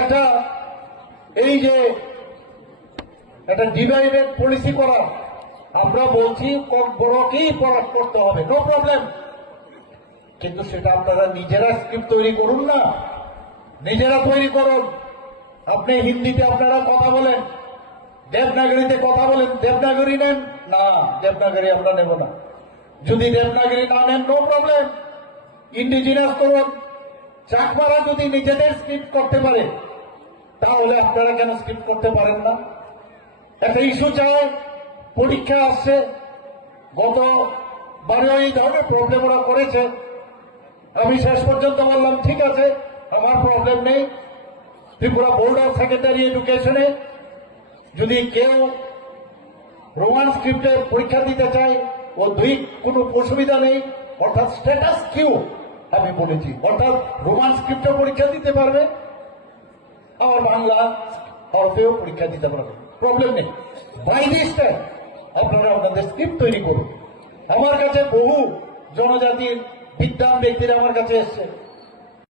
একটা এই যে একটা ডিভাইডেড পলিসি করা, আমরা বলছি বড়কেই পড়া করতে হবে, নো প্রবলেম, কিন্তু সেটা আপনারা নিজেরা স্ক্রিপ্ট তৈরি করুন না, নিজেরা তৈরি করুন। আপনি হিন্দিতে আপনারা কথা বলেন, দেবনাগরীতে কথা বলেন, দেবনাগরী নেন না, দেবনাগরী আমরা নেব না। যদি দেবনাগরী না নেন, নো প্রবলেম, ইন্ডিজিনাস করুন। চাকমারা যদি নিজেদের স্ক্রিপ্ট করতে পারে, তাহলে আপনারা কেন স্ক্রিপ্ট করতে পারেন না? একটা ইস্যু চায়, পরীক্ষা আসছে, গতবারেও এই ধরনের প্রবলেম ওরা করেছে। আমি শেষ পর্যন্ত বললাম ঠিক আছে, আমার প্রবলেম নেই, ত্রিপুরা বোর্ড অফ সেকেন্ডারি এডুকেশনে যদি কেউ রোমান স্ক্রিপ্টে পরীক্ষা দিতে চায়, ও কোনো অসুবিধা নেই, অর্থাৎ স্ট্যাটাস কিউ আমি বলেছি, অর্থাৎ রোমান স্ক্রিপ্টে পরীক্ষা দিতে পারবে, আবার বাংলা হরফেও পরীক্ষা দিতে পারবে, প্রবলেম নেই। বাই দিস টাইম আপনারা আপনাদের স্ক্রিপ্ট তৈরি করুন। আমার কাছে বহু জনজাতির বিদ্বান ব্যক্তিরা আমার কাছে এসছে,